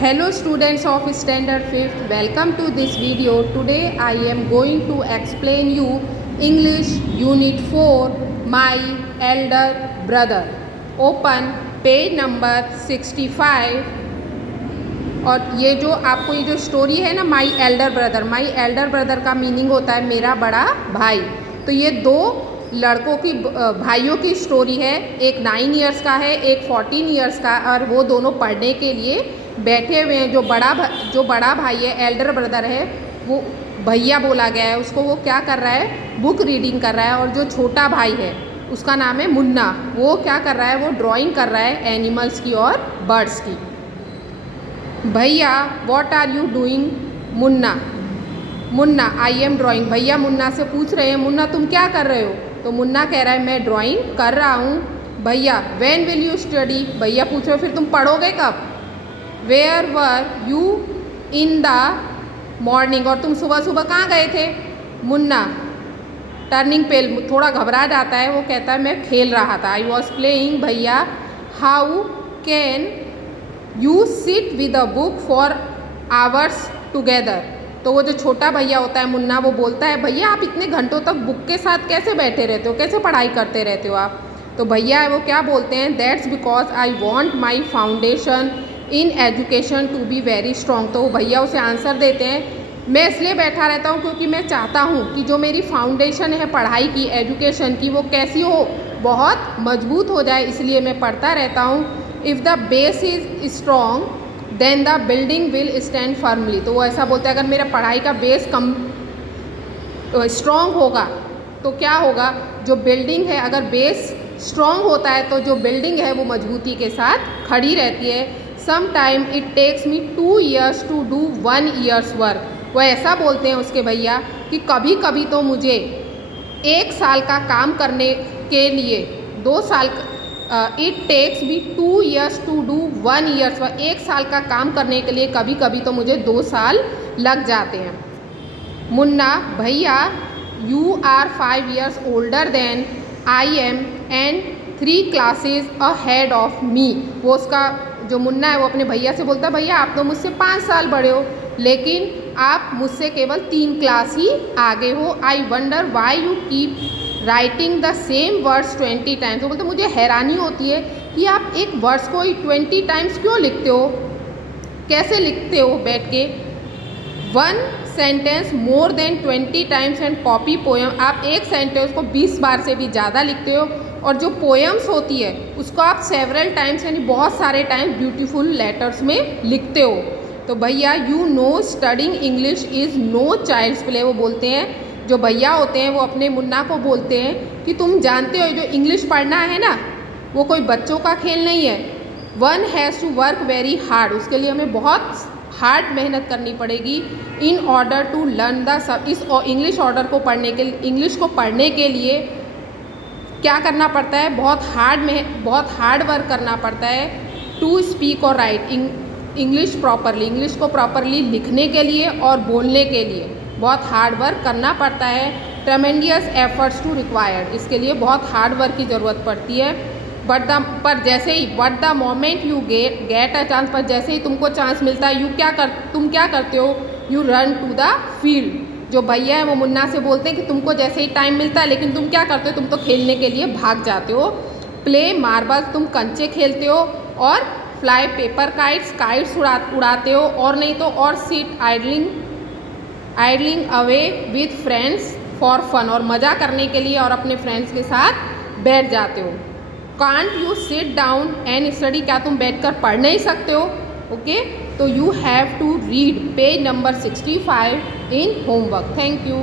Hello students of standard 5th, welcome to this video. Today I am going to explain you English unit 4 my elder brother. Open page number 65. और ये जो आपको ये जो story है ना my elder brother का meaning होता है मेरा बड़ा भाई। तो ये दो लड़कों की भाइयों की स्टोरी है, एक 9 इयर्स का है, एक 14 इयर्स का, और वो दोनों पढ़ने के लिए बैठे हुए हैं। जो बड़ा भाई है, एल्डर ब्रदर है, वो भैया बोला गया है उसको, वो क्या कर रहा है, बुक रीडिंग कर रहा है। और जो छोटा भाई है उसका नाम है मुन्ना, वो क्या कर रहा है, वो ड्राइंग कर रहा है एनिमल्स की और बर्ड्स की। भैया what are you doing? Munna I am drawing. भैया मुन्ना से पूछ रहे हैं, मुन्ना तुम क्या कर रहे हो? तो मुन्ना कह रहा है मैं ड्राइंग कर रहा हूँ। भैया व्हेन विल यू स्टडी? भैया पूछ रहे हो फिर तुम पढ़ोगे कब? Where were you in the morning? और तुम सुबह सुबह कहाँ गए थे? मुन्ना टर्निंग पेल, थोड़ा घबरा जाता है, वो कहता है मैं खेल रहा था, आई वॉज प्लेइंग। भैया how can you sit with a book for hours together? तो वो जो छोटा भैया होता है मुन्ना, वो बोलता है भैया आप इतने घंटों तक बुक के साथ कैसे बैठे रहते हो, कैसे पढ़ाई करते रहते हो आप? तो भैया वो क्या बोलते हैं, that's because I want my foundation in education to be very strong. तो भैया उसे आंसर देते हैं मैं इसलिए बैठा रहता हूँ क्योंकि मैं चाहता हूँ कि जो मेरी फाउंडेशन है पढ़ाई की, एजुकेशन की, वो कैसी हो, बहुत मजबूत हो जाए, इसलिए मैं पढ़ता रहता हूँ। If the base is strong then the building will stand firmly. तो वो ऐसा बोलता है अगर मेरा पढ़ाई का बेस स्ट्रॉन्ग होगा तो क्या होगा, जो बिल्डिंग है, अगर बेस स्ट्रॉन्ग होता है तो जो बिल्डिंग है वो मजबूती के साथ खड़ी रहती है। Some time it takes me 2 years to do 1 year's work. वो ऐसा बोलते हैं उसके भैया कि कभी कभी तो मुझे 1 साल का काम करने के लिए 2 साल, it takes me 2 years to do 1 year's work. 1 साल का काम करने के लिए कभी कभी तो मुझे 2 साल लग जाते हैं। मुन्ना भैया you are 5 years older than I am and 3 classes ahead of me. वो उसका जो मुन्ना है वो अपने भैया से बोलता है भैया आप तो मुझसे 5 साल बड़े हो, लेकिन आप मुझसे केवल 3 क्लास ही आगे हो। I wonder why you keep writing the same words 20 times। तो बोलते मुझे हैरानी होती है कि आप एक वर्ड्स को ही 20 times क्यों लिखते हो, कैसे लिखते हो बैठ के? 1 sentence more than 20 times and copy poem. आप एक सेंटेंस को 20 बार से भी ज़्यादा लिखते हो, और जो पोएम्स होती है उसको आप सेवरल टाइम्स यानी बहुत सारे टाइम्स ब्यूटीफुल लेटर्स में लिखते हो। तो भैया you know studying English is no child's play. वो बोलते हैं, जो भैया होते हैं वो अपने मुन्ना को बोलते हैं कि तुम जानते हो जो इंग्लिश पढ़ना है ना, वो कोई बच्चों का खेल नहीं है। 1 has to work very hard. उसके लिए हमें बहुत हार्ड मेहनत करनी पड़ेगी। In order to learn the सब। इस इंग्लिश ऑर्डर को पढ़ने के लिए, इंग्लिश को पढ़ने के लिए क्या करना पड़ता है, बहुत हार्ड वर्क करना पड़ता है। टू स्पीक और राइट इंग्लिश प्रॉपरली, इंग्लिश को प्रॉपरली लिखने के लिए और बोलने के लिए बहुत हार्ड वर्क करना पड़ता है। ट्रेमेंडियस एफर्ट्स टू रिक्वायर्ड, इसके लिए बहुत हार्ड वर्क की ज़रूरत पड़ती है। But the moment you get a chance, पर जैसे ही तुमको चांस मिलता है तुम क्या करते हो, you run to the field. जो भैया है वो मुन्ना से बोलते हैं कि तुमको जैसे ही टाइम मिलता है, लेकिन तुम क्या करते हो, तुम तो खेलने के लिए भाग जाते हो। प्ले मार्बल, तुम कंचे खेलते हो, और फ्लाई पेपर काइट्स उड़ाते हो, और नहीं तो और sit idling away with friends for fun, और मज़ा करने के लिए और अपने फ्रेंड्स के साथ बैठ जाते हो। Can't you sit down and study? क्या तुम बैठकर पढ़ नहीं सकते हो? ओके, तो you have to read page number 65 in homework. Thank you.